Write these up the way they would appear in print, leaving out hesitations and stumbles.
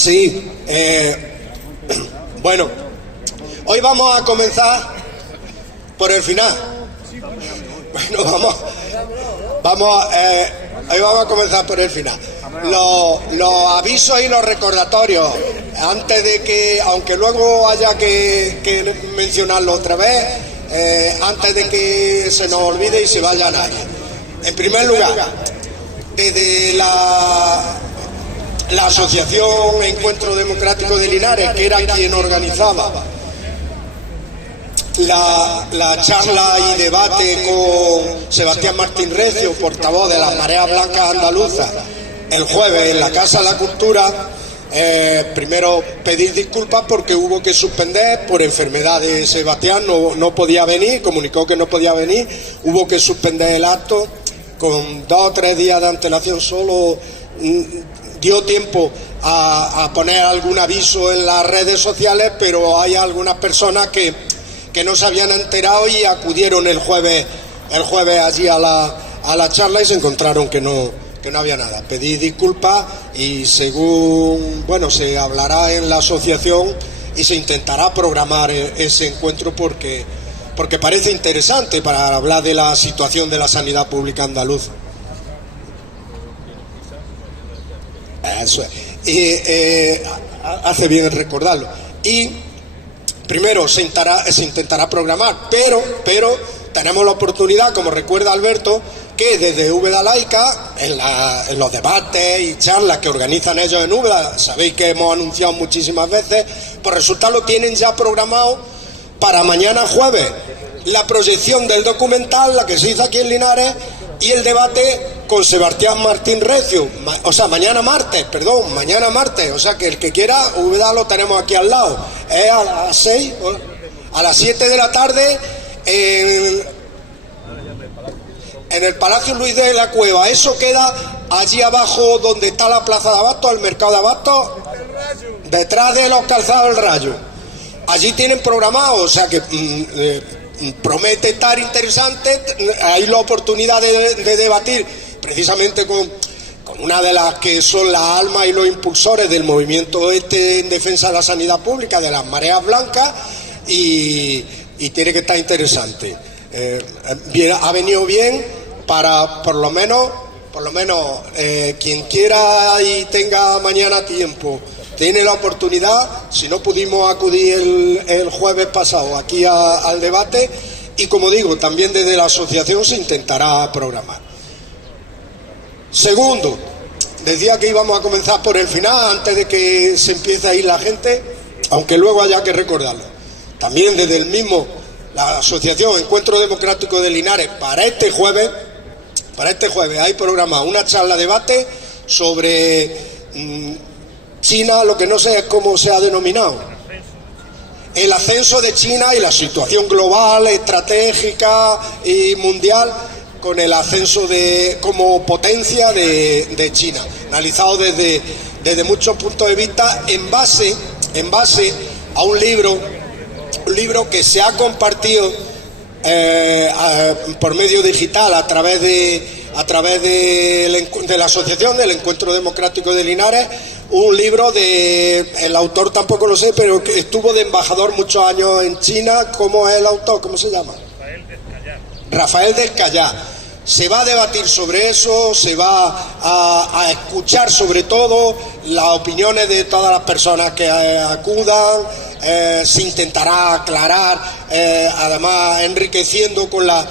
Sí, bueno, hoy vamos a comenzar por el final. Bueno, hoy vamos a comenzar por el final. Los avisos y los recordatorios, antes de que, aunque luego haya que mencionarlo otra vez, antes de que se nos olvide y se vaya nadie. En primer lugar, desde la Asociación Encuentro Democrático de Linares, que era quien organizaba la charla y debate con Sebastián Martín Recio, portavoz de las Mareas Blancas Andaluzas, el jueves en la Casa de la Cultura, primero pedir disculpas porque hubo que suspender por enfermedad de Sebastián, no podía venir, comunicó que no podía venir, hubo que suspender el acto con 2 o 3 días de antelación solo. Dio tiempo a poner algún aviso en las redes sociales, pero hay algunas personas que no se habían enterado y acudieron el jueves allí a la charla y se encontraron que no había nada. Pedí disculpas y según, se hablará en la asociación y se intentará programar ese encuentro porque parece interesante para hablar de la situación de la sanidad pública andaluza. Eso es. Y hace bien en recordarlo. Y primero se intentará programar, pero tenemos la oportunidad, como recuerda Alberto, que desde Úbeda Laica, en los debates y charlas que organizan ellos en Úbeda, sabéis que hemos anunciado muchísimas veces, pues resulta lo tienen ya programado para mañana jueves, la proyección del documental, la que se hizo aquí en Linares, y el debate con Sebastián Martín Recio, mañana martes, o sea que el que quiera, Úbeda lo tenemos aquí al lado, es a las 6, a las 7 de la tarde, en el Palacio Luis de la Cueva. Eso queda allí abajo donde está la Plaza de Abasto, el Mercado de Abasto, detrás de los Calzados del Rayo. Allí tienen programado, o sea que promete estar interesante. Hay la oportunidad de debatir precisamente con una de las que son las almas y los impulsores del movimiento en defensa de la sanidad pública, de las Mareas Blancas, y tiene que estar interesante. Ha venido bien para por lo menos quien quiera y tenga mañana tiempo, tiene la oportunidad. Si no pudimos acudir el jueves pasado aquí al debate, y como digo, también desde la asociación se intentará programar. Segundo, decía que íbamos a comenzar por el final antes de que se empiece a ir la gente, aunque luego haya que recordarlo. También desde la Asociación Encuentro Democrático de Linares, para este jueves hay programado una charla debate sobre China, lo que no sé es cómo se ha denominado, el ascenso de China y la situación global, estratégica y mundial con el ascenso como potencia de China, analizado desde muchos puntos de vista en base a un libro que se ha compartido por medio digital a través de la Asociación del Encuentro Democrático de Linares, un libro el autor tampoco lo sé, pero que estuvo de embajador muchos años en China. ¿Cómo es el autor? ¿Cómo se llama? Rafael del Callá. Se va a debatir sobre eso, se va a escuchar sobre todo las opiniones de todas las personas que acudan, se intentará aclarar, además enriqueciendo con la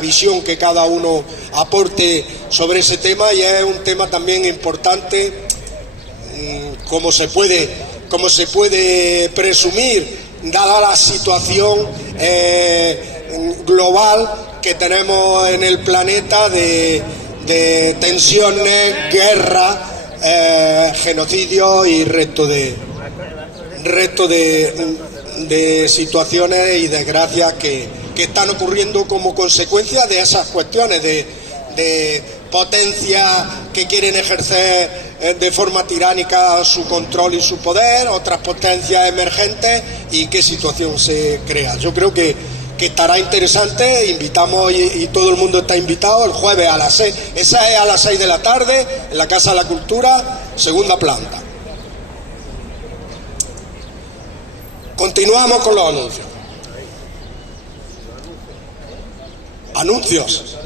visión que cada uno aporte sobre ese tema, y es un tema también importante, como se puede presumir, dada la situación global que tenemos en el planeta de tensiones, guerra, genocidio y resto de situaciones y desgracias que están ocurriendo como consecuencia de esas cuestiones de potencias que quieren ejercer de forma tiránica su control y su poder, otras potencias emergentes, y qué situación se crea. Yo creo que estará interesante. Invitamos y todo el mundo está invitado el jueves a las 6. Esa es a las 6 de la tarde en la Casa de la Cultura. segunda planta. Continuamos con los anuncios. Anuncios.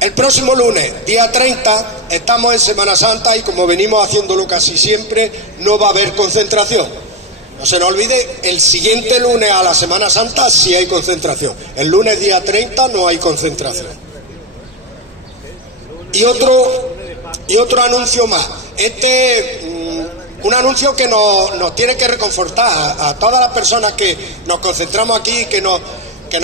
El próximo lunes, día 30, estamos en Semana Santa y como venimos haciéndolo casi siempre, no va a haber concentración. No se nos olvide, el siguiente lunes a la Semana Santa sí hay concentración. El lunes día 30 no hay concentración. Y otro anuncio más. Un anuncio que nos tiene que reconfortar a todas las personas que nos concentramos aquí, que nos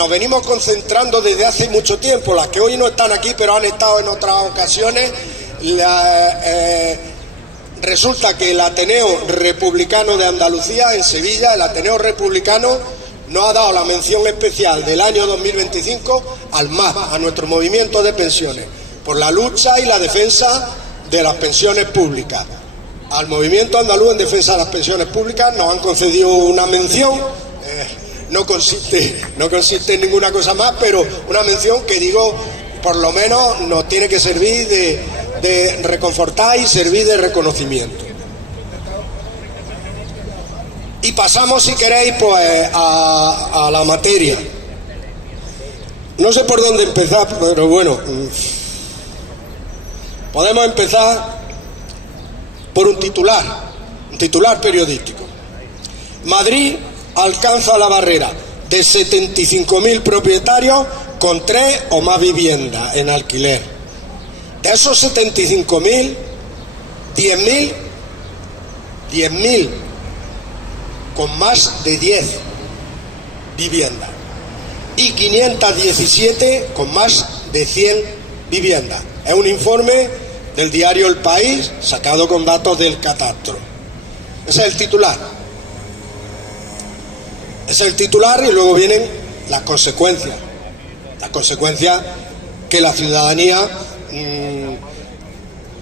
venimos concentrando desde hace mucho tiempo, las que hoy no están aquí pero han estado en otras ocasiones. Resulta que el Ateneo Republicano de Andalucía, en Sevilla, el Ateneo Republicano nos ha dado la mención especial del año 2025 al MAP, a nuestro movimiento de pensiones, por la lucha y la defensa de las pensiones públicas. Al movimiento andaluz en defensa de las pensiones públicas nos han concedido una mención. No consiste en ninguna cosa más, pero una mención que digo, por lo menos nos tiene que servir de reconfortar y servir de reconocimiento. Y pasamos, si queréis, pues a la materia. No sé por dónde empezar, pero bueno, podemos empezar por un titular periodístico. Madrid alcanza la barrera de 75.000 propietarios con 3 o más viviendas en alquiler. De esos 75.000, 10.000 con más de 10 viviendas y 517 con más de 100 viviendas. Es un informe del diario El País sacado con datos del catastro. Ese es el titular. Ese es el titular y luego vienen las consecuencias. Las consecuencias que la ciudadanía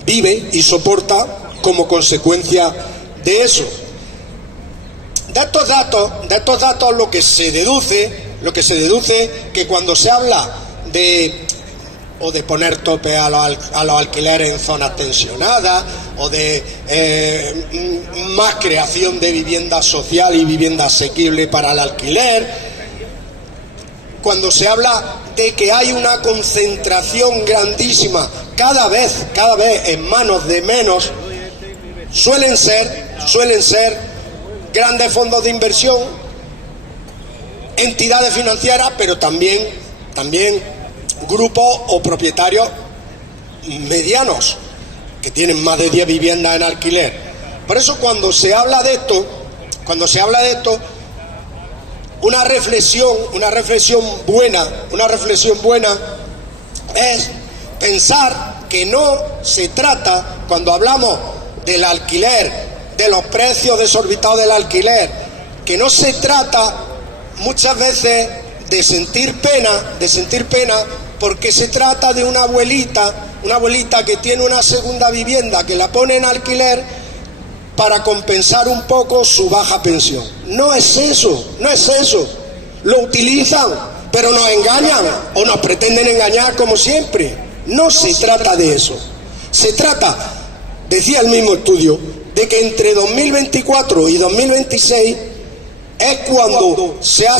vive y soporta como consecuencia de eso. De estos datos lo que se deduce que cuando se habla de poner tope a los alquileres en zonas tensionadas o de más creación de vivienda social y vivienda asequible para el alquiler, cuando se habla de que hay una concentración grandísima cada vez en manos de menos, suelen ser grandes fondos de inversión, entidades financieras, pero también grupos o propietarios medianos que tienen más de 10 viviendas en alquiler. Por eso cuando se habla de esto, una reflexión buena es pensar que no se trata, cuando hablamos del alquiler, de los precios desorbitados del alquiler, que no se trata muchas veces de sentir pena porque se trata de una abuelita que tiene una segunda vivienda que la pone en alquiler para compensar un poco su baja pensión. No es eso. Lo utilizan, pero nos engañan o nos pretenden engañar como siempre. No se trata de eso. Se trata, decía el mismo estudio, de que entre 2024 y 2026 es cuando se ha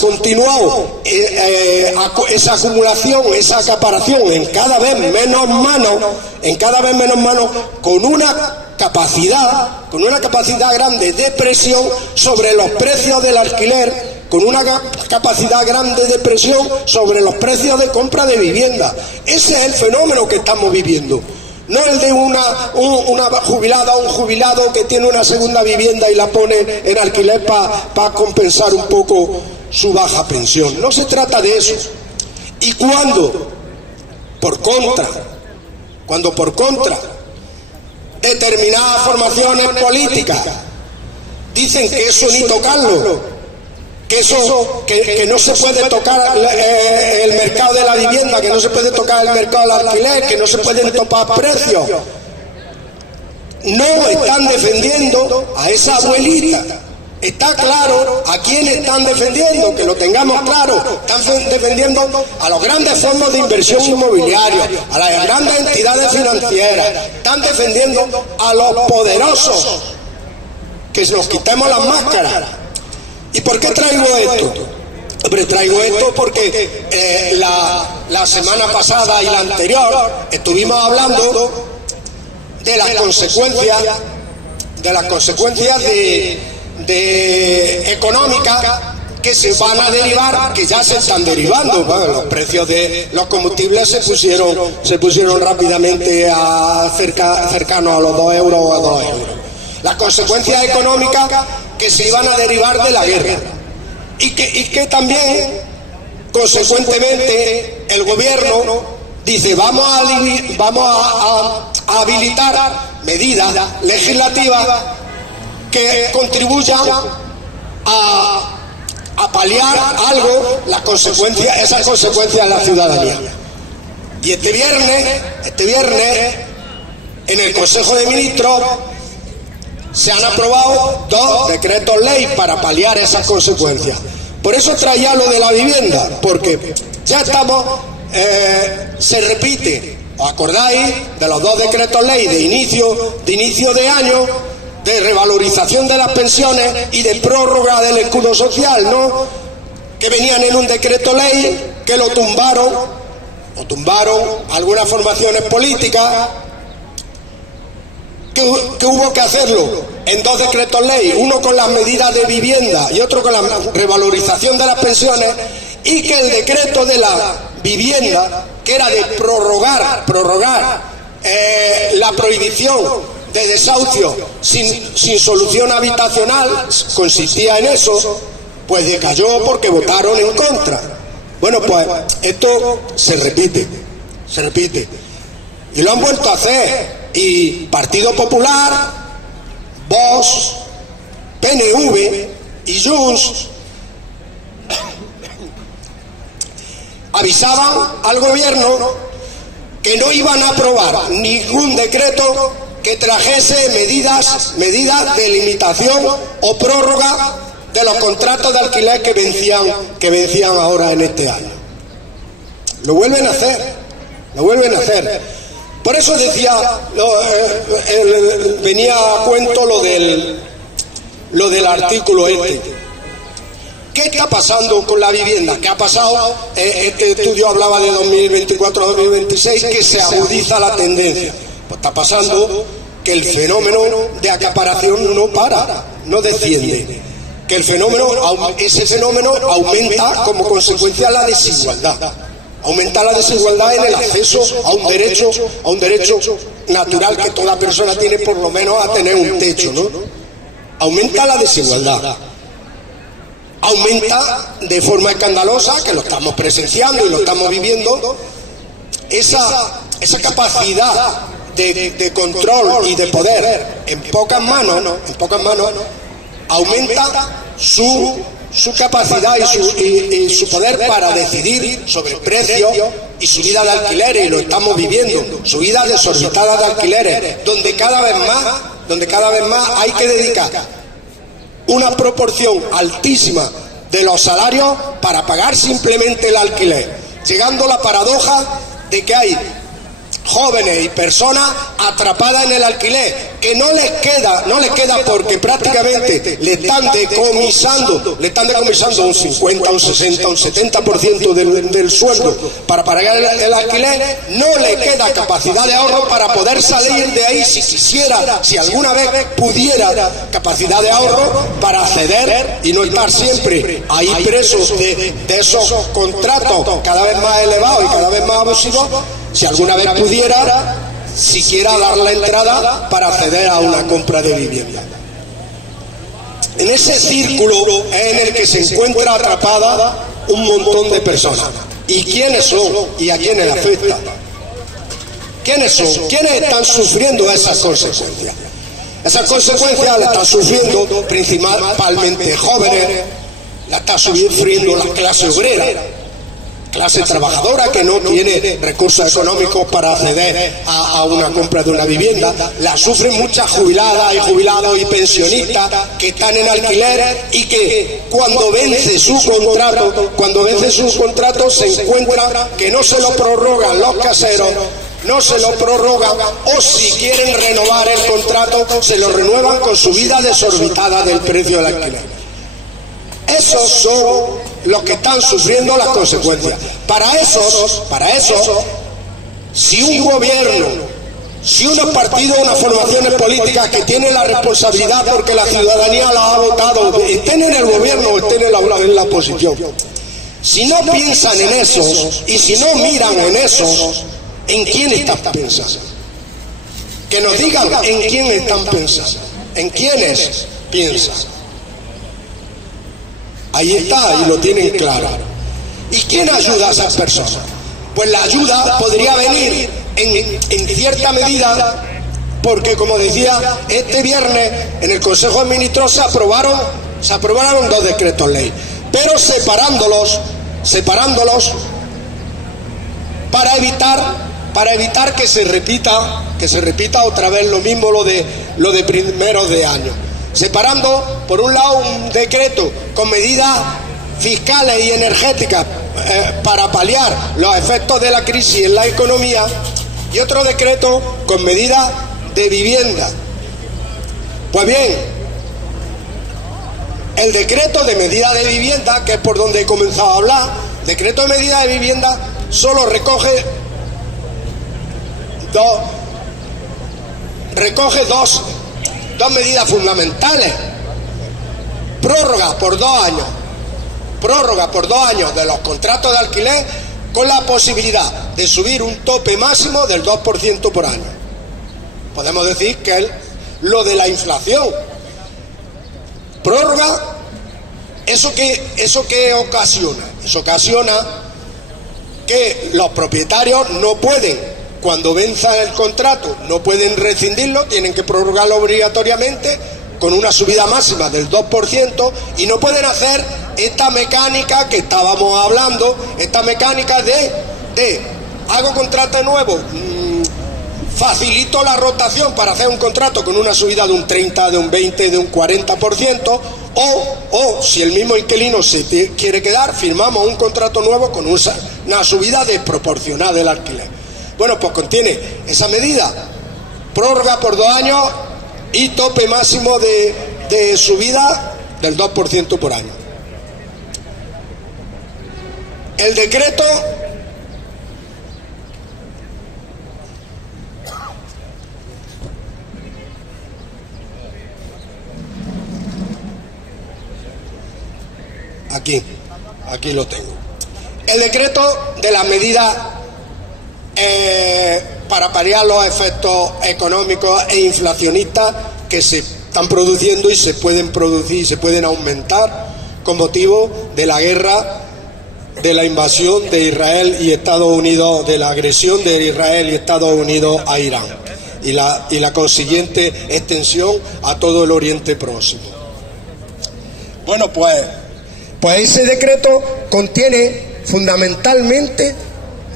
continuado esa acumulación, esa acaparación en cada vez menos manos, con una capacidad grande de presión sobre los precios del alquiler, con una capacidad grande de presión sobre los precios de compra de vivienda. Ese es el fenómeno que estamos viviendo. No el de una jubilada o un jubilado que tiene una segunda vivienda y la pone en alquiler para compensar un poco su baja pensión. No se trata de eso. Y cuando, por contra, determinadas formaciones políticas dicen que eso ni tocarlo, que no se puede tocar el mercado de la vivienda, que no se puede tocar el mercado del alquiler, que no se pueden topar precios, no están defendiendo a esa abuelita, Está claro a quién están defendiendo, que lo tengamos claro. Están defendiendo a los grandes fondos de inversión inmobiliaria, a las grandes entidades financieras, están defendiendo a los poderosos, que nos quitemos las máscaras. ¿Y por qué traigo esto? Hombre, traigo esto porque la semana pasada y la anterior estuvimos hablando de las consecuencias de económicas que se van a derivar, que ya se están derivando. Bueno, los precios de los combustibles se pusieron rápidamente cercanos a los 2 euros o a 2 euros. Las consecuencias económicas que se iban a derivar de la guerra y que también consecuentemente el gobierno dice vamos a habilitar medidas legislativas que contribuyan a paliar algo esas consecuencias de la ciudadanía. Y este viernes en el Consejo de Ministros se han aprobado 2 decretos ley para paliar esas consecuencias. Por eso traía lo de la vivienda, porque ya estamos, se repite, ¿os acordáis de los 2 decretos ley de inicio de año, de revalorización de las pensiones y de prórroga del escudo social, ¿no? Que venían en un decreto ley que lo tumbaron algunas formaciones políticas, que hubo que hacerlo en 2 decretos ley, uno con las medidas de vivienda y otro con la revalorización de las pensiones, y que el decreto de la vivienda, que era de prorrogar la prohibición de desahucio sin solución habitacional, consistía en eso, pues decayó porque votaron en contra. Bueno, pues esto se repite y lo han vuelto a hacer, y Partido Popular, Vox, PNV y Junts avisaban al gobierno que no iban a aprobar ningún decreto que trajese medidas de limitación o prórroga de los contratos de alquiler que vencían ahora en este año. Lo vuelven a hacer. Por eso decía, venía a cuento lo del artículo este. ¿Qué está pasando con la vivienda? ¿Qué ha pasado? Este estudio hablaba de 2024-2026, que se agudiza la tendencia. Pues está pasando que el fenómeno de acaparación no para, no desciende. Que ese fenómeno aumenta como consecuencia la desigualdad. Aumenta la desigualdad en el acceso a un derecho natural que toda persona tiene, por lo menos a tener un techo, ¿no? Aumenta la desigualdad. Aumenta de forma escandalosa, que lo estamos presenciando y lo estamos viviendo, esa capacidad de control y de poder en pocas manos, aumenta su capacidad y su poder para decidir sobre precios y subida de alquileres, y lo estamos viviendo, subida desorbitada de alquileres, donde cada vez más hay que dedicar una proporción altísima de los salarios para pagar simplemente el alquiler, llegando a la paradoja de que hay jóvenes y personas atrapadas en el alquiler, que no les queda porque prácticamente le están decomisando un 50, un 60, un 70% del sueldo para pagar el alquiler. No le queda capacidad de ahorro para poder salir de ahí, si alguna vez pudiera, capacidad de ahorro para acceder y no estar siempre ahí presos de esos contratos cada vez más elevados y cada vez más abusivos. Si alguna vez pudiera siquiera dar la entrada para acceder a una compra de vivienda. En ese círculo es en el que se encuentra atrapada un montón de personas. ¿Y quiénes son? ¿Y a quiénes afecta? ¿Quiénes son? ¿Quiénes están sufriendo esas consecuencias? Esas consecuencias las están sufriendo principalmente jóvenes, las está sufriendo la clase obrera, clase trabajadora que no tiene recursos económicos para acceder a una compra de una vivienda, la sufren muchas jubiladas y jubilados y pensionistas que están en alquiler y que cuando vence su contrato se encuentran que no se lo prorrogan los caseros, no se lo prorrogan, o si quieren renovar el contrato se lo renuevan con subida desorbitada del precio del alquiler. Esos son los que están sufriendo las consecuencias. Para eso, si un gobierno, si unos partidos, unas formaciones políticas que tienen la responsabilidad porque la ciudadanía las ha votado, estén en el gobierno o estén en la oposición, si no piensan en esos y si no miran en esos, ¿en quién están pensando? Que nos digan en quién están pensando, en quiénes piensan. Ahí está, y lo tienen claro. ¿Y quién ayuda a esas personas? Pues la ayuda podría venir en cierta medida, porque como decía, este viernes en el Consejo de Ministros se aprobaron 2 decretos ley, pero separándolos para evitar que se repita otra vez lo mismo, lo de primeros de año. Separando, por un lado, un decreto con medidas fiscales y energéticas para paliar los efectos de la crisis en la economía, y otro decreto con medidas de vivienda. Pues bien, el decreto de medidas de vivienda, que es por donde he comenzado a hablar, decreto de medidas de vivienda solo recoge dos medidas fundamentales: prórroga por 2 años de los contratos de alquiler, con la posibilidad de subir un tope máximo del 2% por año. Podemos decir que es lo de la inflación. Prórroga, ¿eso qué ocasiona? Eso ocasiona que los propietarios no pueden, cuando venza el contrato, no pueden rescindirlo, tienen que prorrogarlo obligatoriamente con una subida máxima del 2%, y no pueden hacer esta mecánica que estábamos hablando, esta mecánica de hago contrato nuevo, facilito la rotación para hacer un contrato con una subida de un 30, de un 20, de un 40%, o si el mismo inquilino se quiere quedar, firmamos un contrato nuevo con una subida desproporcionada del alquiler. Bueno, pues contiene esa medida: prórroga por 2 años y tope máximo de subida del 2% por año. El decreto aquí lo tengo. El decreto de las medidas para paliar los efectos económicos e inflacionistas que se están produciendo y se pueden producir y se pueden aumentar con motivo de la guerra, de la invasión de Israel y Estados Unidos, de la agresión de Israel y Estados Unidos a Irán, y la consiguiente extensión a todo el Oriente Próximo. Bueno, pues ese decreto contiene fundamentalmente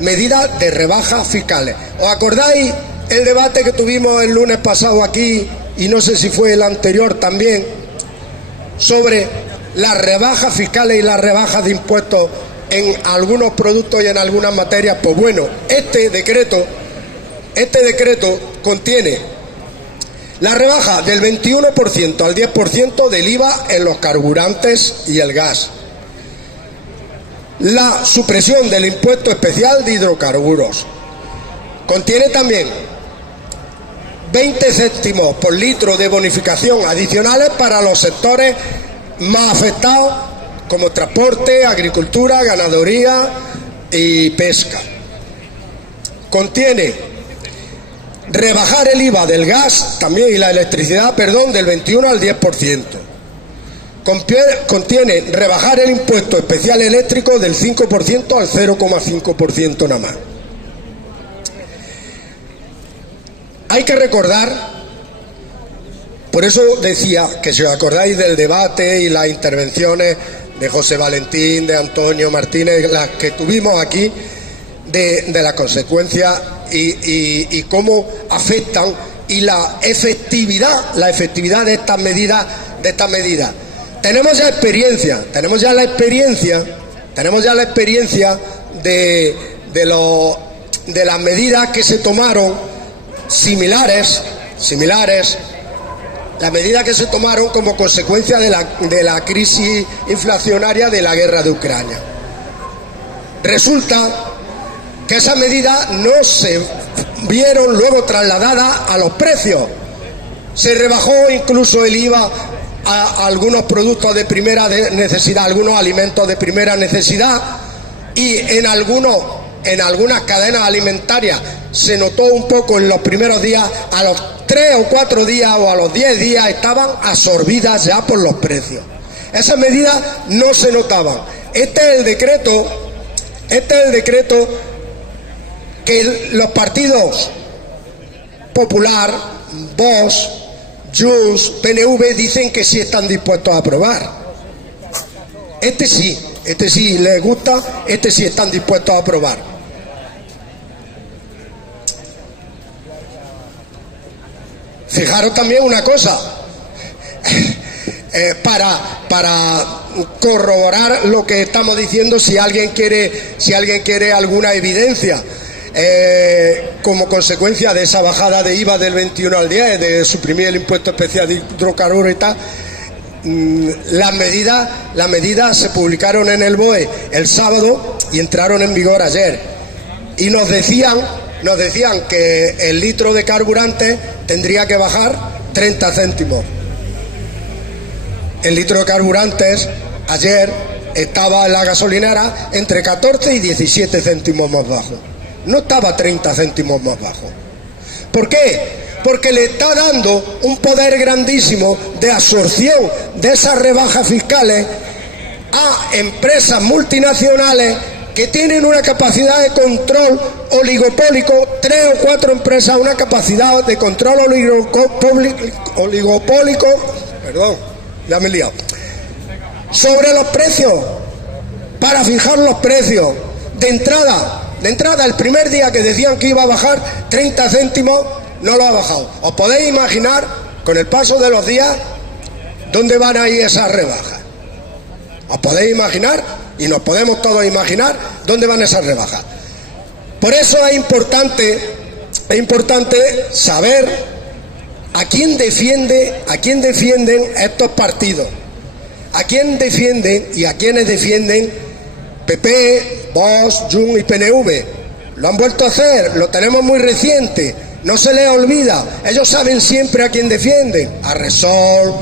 medidas de rebajas fiscales. ¿Os acordáis el debate que tuvimos el lunes pasado aquí, y no sé si fue el anterior también, sobre las rebajas fiscales y las rebajas de impuestos en algunos productos y en algunas materias? Pues bueno, este decreto contiene la rebaja del 21% al 10% del IVA en los carburantes y el gas, la supresión del impuesto especial de hidrocarburos. Contiene también 20 céntimos por litro de bonificación adicionales para los sectores más afectados, como transporte, agricultura, ganadería y pesca. Contiene rebajar el IVA del gas también y la electricidad, del 21 al 10%. Contiene rebajar el impuesto especial eléctrico del 5% al 0,5% nada más. Hay que recordar, por eso decía que si os acordáis del debate y las intervenciones de José Valentín, de Antonio Martínez, las que tuvimos aquí, de las consecuencias y cómo afectan, y la efectividad de estas medidas. Tenemos ya la experiencia de las medidas que se tomaron similares, las medidas que se tomaron como consecuencia de la crisis inflacionaria de la guerra de Ucrania. Resulta que esas medidas no se vieron luego trasladadas a los precios. Se rebajó incluso el IVA a algunos productos de primera necesidad, algunos alimentos de primera necesidad, y en algunas cadenas alimentarias se notó un poco en los primeros días. A los 3 o 4 días o a los 10 días estaban absorbidas ya por los precios. Esas medidas no se notaban. Este es el decreto que los partidos Popular, Vox, Junts, PNV dicen que sí están dispuestos a aprobar. Este sí les gusta, este sí están dispuestos a aprobar. Fijaros también una cosa, para corroborar lo que estamos diciendo, si alguien quiere alguna evidencia, como consecuencia de esa bajada de IVA del 21 al 10, de suprimir el impuesto especial de hidrocarburos y tal, las medidas se publicaron en el BOE el sábado y entraron en vigor ayer, y nos decían que el litro de carburante tendría que bajar 30 céntimos. El litro de carburantes ayer estaba en la gasolinera entre 14 y 17 céntimos más bajo. No estaba 30 céntimos más bajo. ¿Por qué? Porque le está dando un poder grandísimo de absorción de esas rebajas fiscales a empresas multinacionales que tienen una capacidad de control oligopólico, 3 o 4 empresas, una capacidad de control oligopólico, perdón, ya me he liado, sobre los precios, para fijar los precios. De entrada, el primer día que decían que iba a bajar 30 céntimos, no lo ha bajado. ¿Os podéis imaginar, con el paso de los días, dónde van a ir esas rebajas? ¿Os podéis imaginar? Y nos podemos todos imaginar dónde van esas rebajas. Por eso es importante saber a quién defienden estos partidos, a quién defienden y a quiénes defienden PP, Vox, Junts y PNV. Lo han vuelto a hacer, lo tenemos muy reciente, no se les olvida. Ellos saben siempre a quién defienden: a Repsol,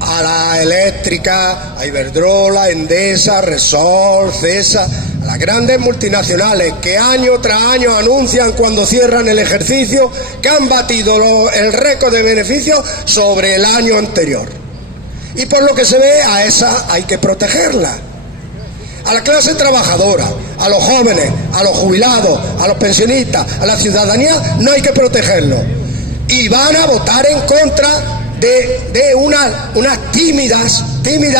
a la eléctrica, a Iberdrola, Endesa, Repsol, CESA, a las grandes multinacionales que año tras año anuncian, cuando cierran el ejercicio, que han batido el récord de beneficios sobre el año anterior. Y por lo que se ve, a esa hay que protegerla. A la clase trabajadora, a los jóvenes, a los jubilados, a los pensionistas, a la ciudadanía, no hay que protegerlo. Y van a votar en contra de unas tímidas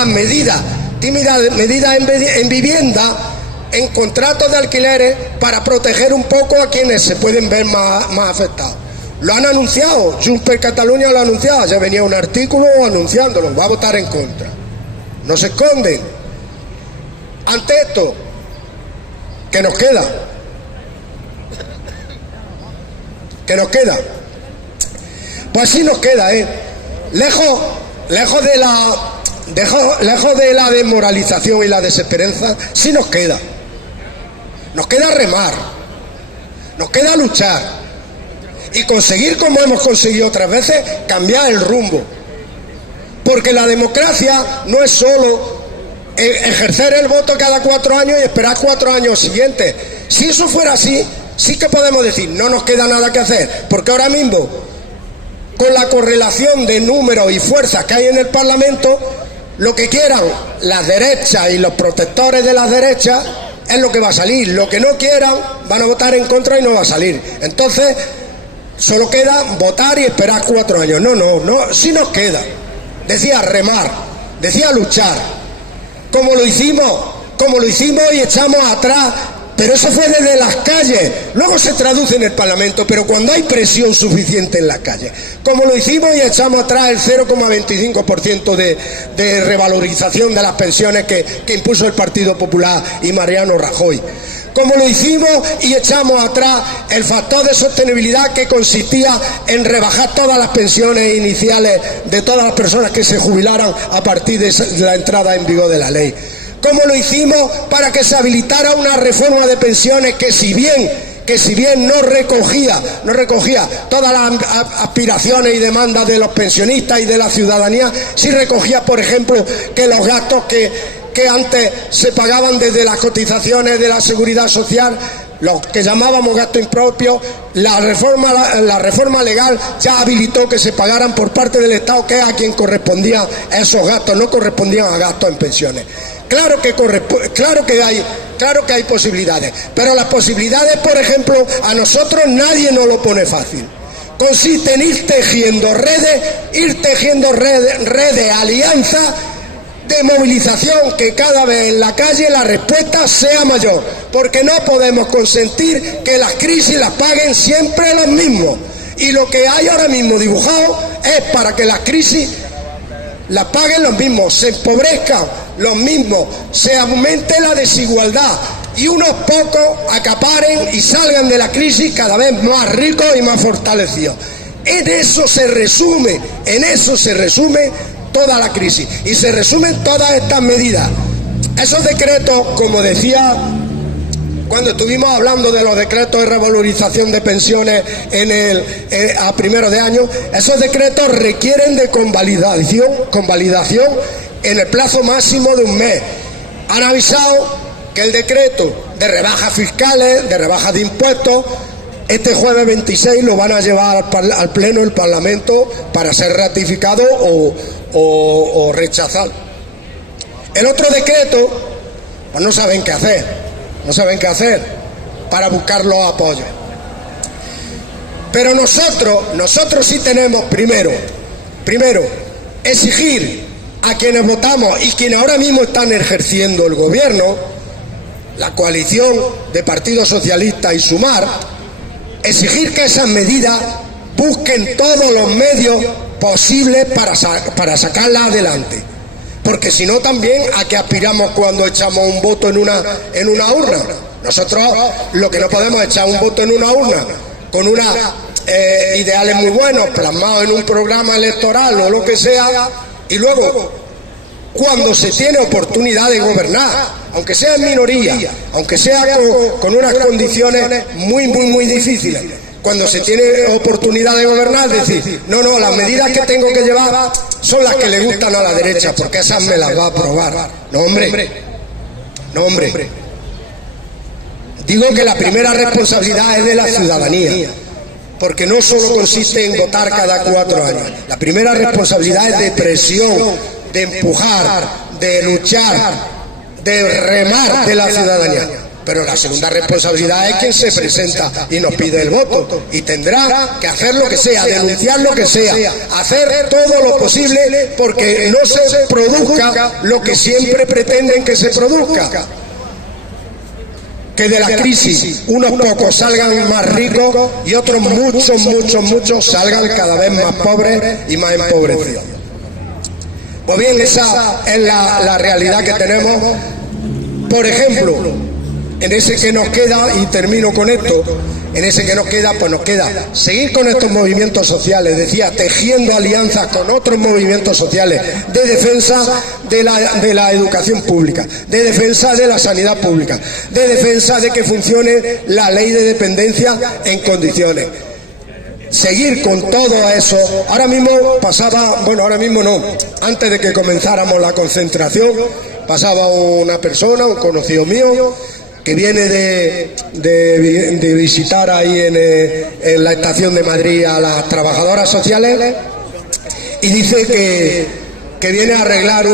medidas en vivienda, en contratos de alquileres, para proteger un poco a quienes se pueden ver más afectados. Lo han anunciado, Junts per Catalunya lo ha anunciado, ya venía un artículo anunciándolo, va a votar en contra. No se esconden. Ante esto, ¿qué nos queda? ¿Qué nos queda? Pues sí nos queda, lejos de la desmoralización y la desesperanza, sí nos queda remar, nos queda luchar y conseguir, como hemos conseguido otras veces, cambiar el rumbo. Porque la democracia no es solo ejercer el voto cada 4 años y esperar 4 años siguientes. Si eso fuera así, sí que podemos decir, no nos queda nada que hacer, porque ahora mismo, con la correlación de números y fuerzas que hay en el Parlamento, lo que quieran las derechas y los protectores de las derechas es lo que va a salir. Lo que no quieran van a votar en contra y no va a salir. Entonces solo queda votar y esperar 4 años. No, sí nos queda. Decía remar, decía luchar. como lo hicimos y echamos atrás. Pero eso fue desde las calles, luego se traduce en el Parlamento, pero cuando hay presión suficiente en las calles, como lo hicimos y echamos atrás el 0,25% de revalorización de las pensiones que impuso el Partido Popular y Mariano Rajoy, como lo hicimos y echamos atrás el factor de sostenibilidad que consistía en rebajar todas las pensiones iniciales de todas las personas que se jubilaran a partir de la entrada en vigor de la ley. Como lo hicimos para que se habilitara una reforma de pensiones que si bien no recogía todas las aspiraciones y demandas de los pensionistas y de la ciudadanía, sí recogía, por ejemplo, que los gastos que antes se pagaban desde las cotizaciones de la Seguridad Social, los que llamábamos gastos impropios, la reforma legal ya habilitó que se pagaran por parte del Estado, que es a quien correspondían esos gastos, no correspondían a gastos en pensiones. Claro que hay posibilidades, pero las posibilidades, por ejemplo, a nosotros nadie nos lo pone fácil. Consiste en ir tejiendo redes, alianzas de movilización, que cada vez en la calle la respuesta sea mayor, porque no podemos consentir que las crisis las paguen siempre los mismos, y lo que hay ahora mismo dibujado es para que las crisis las paguen los mismos, se empobrezcan los mismos, se aumente la desigualdad y unos pocos acaparen y salgan de la crisis cada vez más ricos y más fortalecidos. En eso se resume toda la crisis y se resumen todas estas medidas. Esos decretos, como decía cuando estuvimos hablando de los decretos de revalorización de pensiones a primero de año, esos decretos requieren de convalidación en el plazo máximo de un mes. Han avisado que el decreto de rebajas fiscales, de rebajas de impuestos, este jueves 26 lo van a llevar al Pleno del Parlamento para ser ratificado o rechazado. El otro decreto, pues no saben qué hacer para buscar los apoyos. Pero nosotros sí tenemos primero exigir a quienes votamos y quienes ahora mismo están ejerciendo el gobierno, la coalición de Partido Socialista y Sumar, exigir que esas medidas busquen todos los medios posibles para sacarlas adelante. Porque si no, también a qué aspiramos cuando echamos un voto en una urna. Nosotros lo que no podemos es echar un voto en una urna con unos ideales muy buenos plasmados en un programa electoral o lo que sea, y luego cuando se tiene oportunidad de gobernar, aunque sea en minoría, aunque sea con unas condiciones muy difíciles, cuando se tiene oportunidad de gobernar, decir, no, las medidas que tengo que llevar son las que le gustan a la derecha, porque esas me las va a aprobar. No, hombre. Digo que la primera responsabilidad es de la ciudadanía, porque no solo consiste en votar cada 4 años. La primera responsabilidad es de presión, de empujar, de luchar, de remar de la ciudadanía. Pero la segunda responsabilidad es quien se presenta y nos pide el voto, y tendrá que hacer lo que sea, denunciar lo que sea, hacer todo lo posible porque no se produzca lo que siempre pretenden que se produzca, que de la crisis unos pocos salgan más ricos y otros muchos salgan cada vez más pobres y más empobrecidos. Pues bien, esa es la realidad que tenemos. Por ejemplo, en ese que nos queda, y termino con esto, en ese que nos queda, pues nos queda seguir con estos movimientos sociales, decía, tejiendo alianzas con otros movimientos sociales de defensa de la educación pública, de defensa de la sanidad pública, de defensa de que funcione la ley de dependencia en condiciones. Seguir con todo eso. Ahora mismo antes de que comenzáramos la concentración, pasaba una persona, un conocido mío, que viene de visitar ahí en la estación de Madrid a las trabajadoras sociales, y dice que viene a arreglar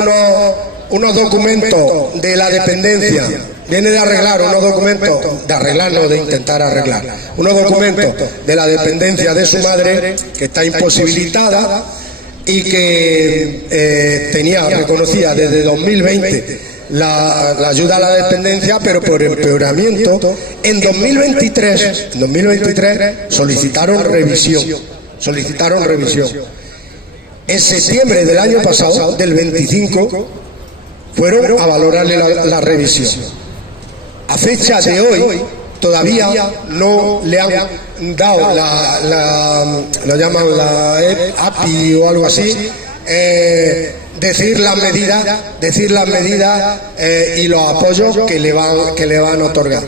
unos documentos de la dependencia. Viene de arreglar unos documentos, de intentar arreglar unos documentos de la dependencia de su madre, que está imposibilitada y que reconocía desde 2020 la ayuda a la dependencia, pero por empeoramiento. En 2023 solicitaron revisión. En septiembre del año pasado, del 25, fueron a valorarle la revisión. A fecha de hoy, todavía no le han dado lo llaman la API o algo así, decir las medidas y los apoyos que le van a otorgar.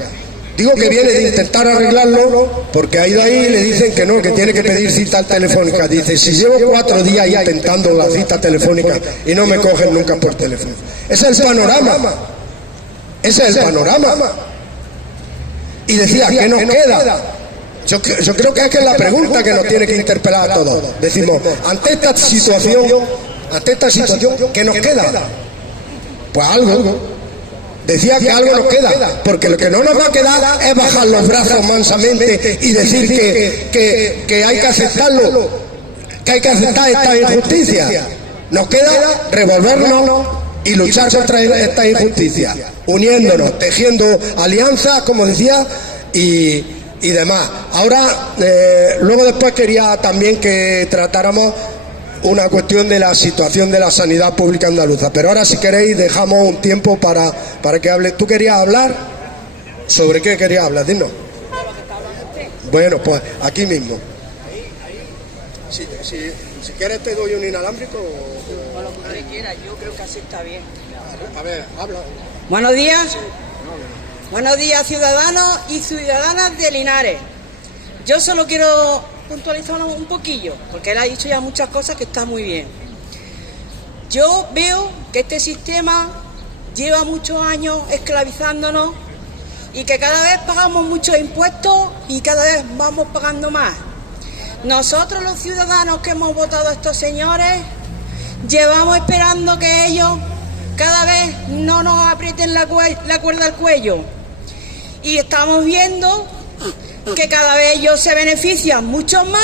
Digo que viene de intentar arreglarlo porque ha ido ahí y le dicen que no, que tiene que pedir cita telefónica. Dice, si llevo 4 días intentando la cita telefónica y no me cogen nunca por teléfono. Ese es el panorama. Y decía, ¿qué nos queda? Yo creo que es la pregunta que nos tiene que interpelar a todos. Decimos, ante esta situación, ¿qué nos queda? Pues algo. Decía que algo nos queda, porque lo que no nos va a quedar es bajar los brazos mansamente y decir que hay que aceptarlo, que hay que aceptar esta injusticia. Nos queda revolvernos y luchar contra esta injusticia, uniéndonos, tejiendo alianzas, como decía, y demás. Ahora, luego después quería también que tratáramos una cuestión de la situación de la sanidad pública andaluza, pero ahora si queréis dejamos un tiempo para que hable. ¿Tú querías hablar? ¿Sobre qué querías hablar? Dinos. Bueno, pues aquí mismo. Si quieres te doy un inalámbrico o lo que usted quiera, yo creo que así está bien. A ver, habla. Buenos días. Buenos días, ciudadanos y ciudadanas de Linares. Yo solo quiero puntualizar un poquillo, porque él ha dicho ya muchas cosas que están muy bien. Yo veo que este sistema lleva muchos años esclavizándonos y que cada vez pagamos muchos impuestos y cada vez vamos pagando más. Nosotros los ciudadanos que hemos votado a estos señores llevamos esperando que ellos cada vez no nos aprieten la cuerda al cuello y estamos viendo que cada vez ellos se benefician mucho más,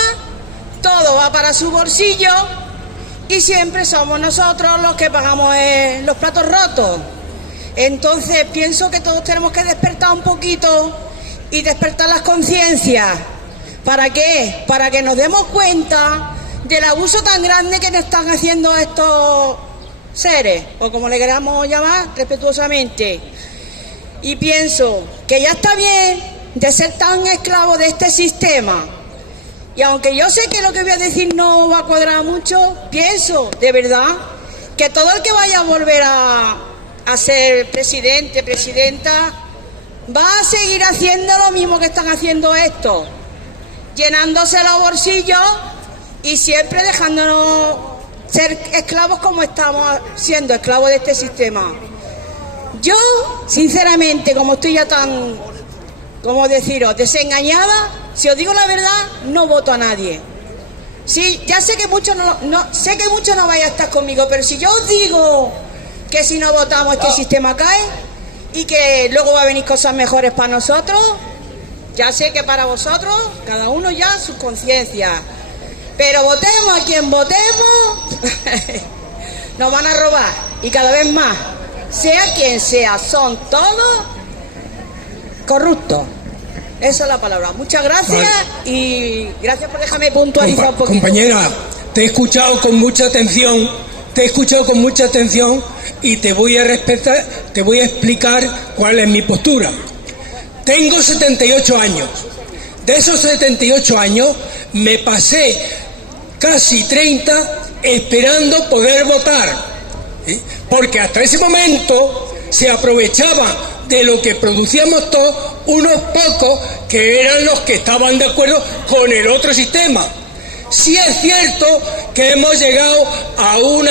todo va para su bolsillo y siempre somos nosotros los que pagamos los platos rotos. Entonces pienso que todos tenemos que despertar un poquito y despertar las conciencias. ¿Para qué? Para que nos demos cuenta del abuso tan grande que nos están haciendo estos seres, o como le queramos llamar respetuosamente. Y pienso que ya está bien de ser tan esclavo de este sistema. Y aunque yo sé que lo que voy a decir no va a cuadrar mucho, pienso de verdad que todo el que vaya a volver a ser presidente, presidenta, va a seguir haciendo lo mismo que están haciendo estos, llenándose los bolsillos y siempre dejándonos ser esclavos como estamos siendo esclavos de este sistema. Yo, sinceramente, como estoy ya tan, ¿cómo deciros?, desengañada, si os digo la verdad, no voto a nadie. Sí, ya sé que muchos no vais a estar conmigo, pero si yo os digo que si no votamos este sistema cae y que luego va a venir cosas mejores para nosotros, ya sé que para vosotros, cada uno ya sus conciencias. Pero votemos a quien votemos, nos van a robar y cada vez más, sea quien sea, son todos corruptos. Esa es la palabra. Muchas gracias y gracias por dejarme puntualizar un poquito. Compañera, te he escuchado con mucha atención, y te voy a respetar, te voy a explicar cuál es mi postura. Tengo 78 años. De esos 78 años me pasé casi 30 esperando poder votar, ¿sí? Porque hasta ese momento se aprovechaba de lo que producíamos todos unos pocos que eran los que estaban de acuerdo con el otro sistema. Sí es cierto que hemos llegado a un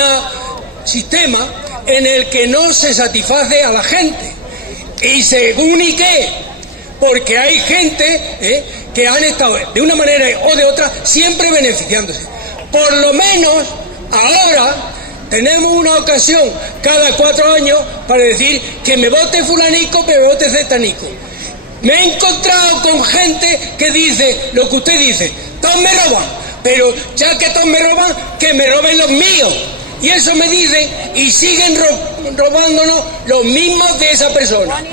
sistema en el que no se satisface a la gente. Y según y qué, porque hay gente que han estado de una manera o de otra siempre beneficiándose. Por lo menos ahora tenemos una ocasión cada 4 años para decir que me vote fulanico, que me vote cetanico. Me he encontrado con gente que dice lo que usted dice, todos me roban, pero ya que todos me roban, que me roben los míos. Y eso me dicen y siguen robándonos los mismos de esa persona.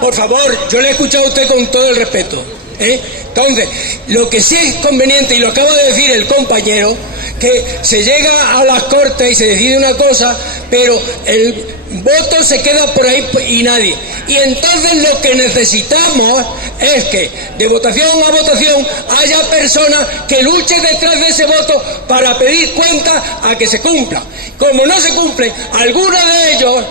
Por favor, yo le he escuchado a usted con todo el respeto, ¿eh? Entonces, lo que sí es conveniente, y lo acaba de decir el compañero, que se llega a las Cortes y se decide una cosa, pero el voto se queda por ahí y nadie. Y entonces lo que necesitamos es que de votación a votación haya personas que luchen detrás de ese voto para pedir cuentas a que se cumpla. Como no se cumple, algunos de ellos,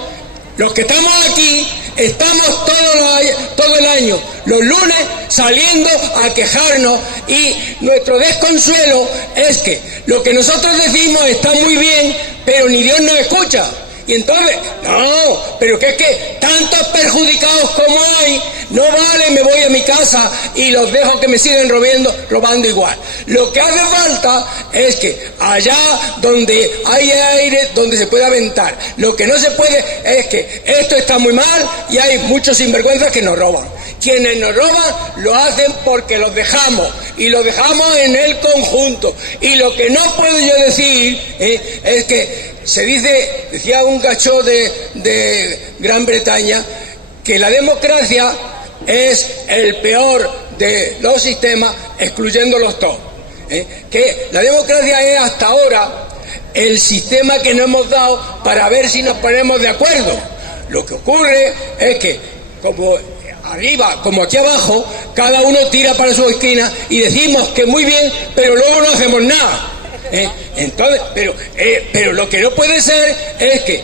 los que estamos aquí, estamos todo el año, los lunes, saliendo a quejarnos, y nuestro desconsuelo es que lo que nosotros decimos está muy bien, pero ni Dios nos escucha. Y entonces, no, pero que es que tantos perjudicados como hay, no vale, me voy a mi casa y los dejo que me siguen robando igual. Lo que hace falta es que allá donde hay aire, donde se puede aventar. Lo que no se puede es que esto está muy mal y hay muchos sinvergüenzas que nos roban. Quienes nos roban lo hacen porque los dejamos, y los dejamos en el conjunto. Y lo que no puedo yo decir es que decía un gachó de Gran Bretaña, que la democracia es el peor de los sistemas, excluyéndolos todos. Que la democracia es hasta ahora el sistema que nos hemos dado para ver si nos ponemos de acuerdo. Lo que ocurre es que, como arriba como aquí abajo, cada uno tira para su esquina y decimos que muy bien, pero luego no hacemos nada. Entonces, pero lo que no puede ser es que,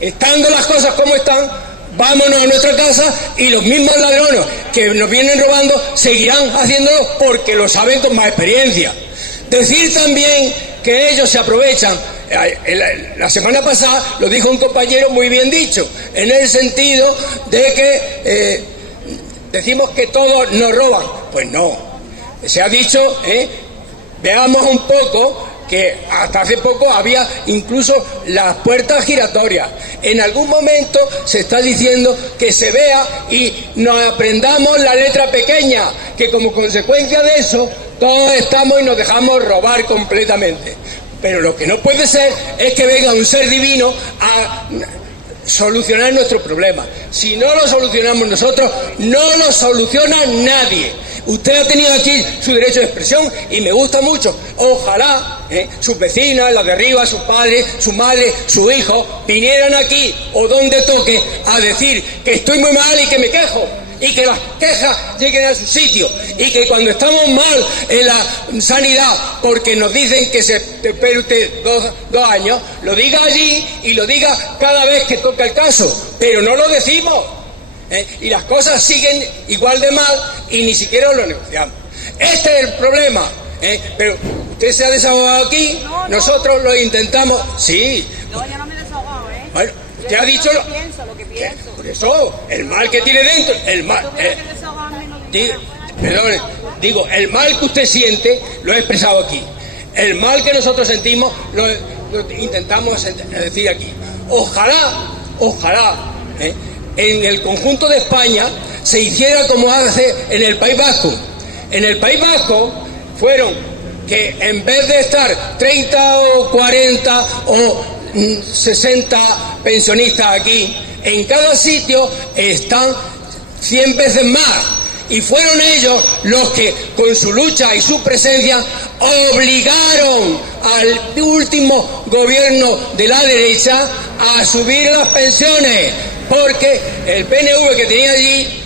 estando las cosas como están, vámonos a nuestra casa y los mismos ladrones que nos vienen robando seguirán haciéndolo porque lo saben con más experiencia. Decir también que ellos se aprovechan. La semana pasada lo dijo un compañero muy bien dicho, en el sentido de que decimos que todos nos roban. Pues no, se ha dicho, veamos un poco, que hasta hace poco había incluso las puertas giratorias. En algún momento se está diciendo que se vea y nos aprendamos la letra pequeña, que como consecuencia de eso todos estamos y nos dejamos robar completamente. Pero lo que no puede ser es que venga un ser divino a solucionar nuestros problemas. Si no lo solucionamos nosotros, no lo soluciona nadie. Usted ha tenido aquí su derecho de expresión y me gusta mucho. Ojalá sus vecinas, las de arriba, sus padres, su madre, su hijo, vinieran aquí o donde toque a decir que estoy muy mal y que me quejo, y que las quejas lleguen a su sitio, y que cuando estamos mal en la sanidad porque nos dicen que se espere usted dos años, lo diga allí y lo diga cada vez que toca el caso, pero no lo decimos. Y las cosas siguen igual de mal y ni siquiera lo negociamos. Este es el problema. Pero usted se ha desahogado aquí, no, nosotros lo intentamos. Sí. No, yo no me he desahogado, Bueno, usted ha dicho lo que pienso. Por eso, el mal que tiene dentro, el mal. Perdone, digo, el mal que usted siente lo he expresado aquí. El mal que nosotros sentimos lo intentamos decir aquí. Ojalá, en el conjunto de España se hiciera como hace en el País Vasco. En el País Vasco fueron que en vez de estar 30 o 40 o 60 pensionistas aquí, en cada sitio están 100 veces más. Y fueron ellos los que, con su lucha y su presencia, obligaron al último gobierno de la derecha a subir las pensiones, porque el PNV que tenía allí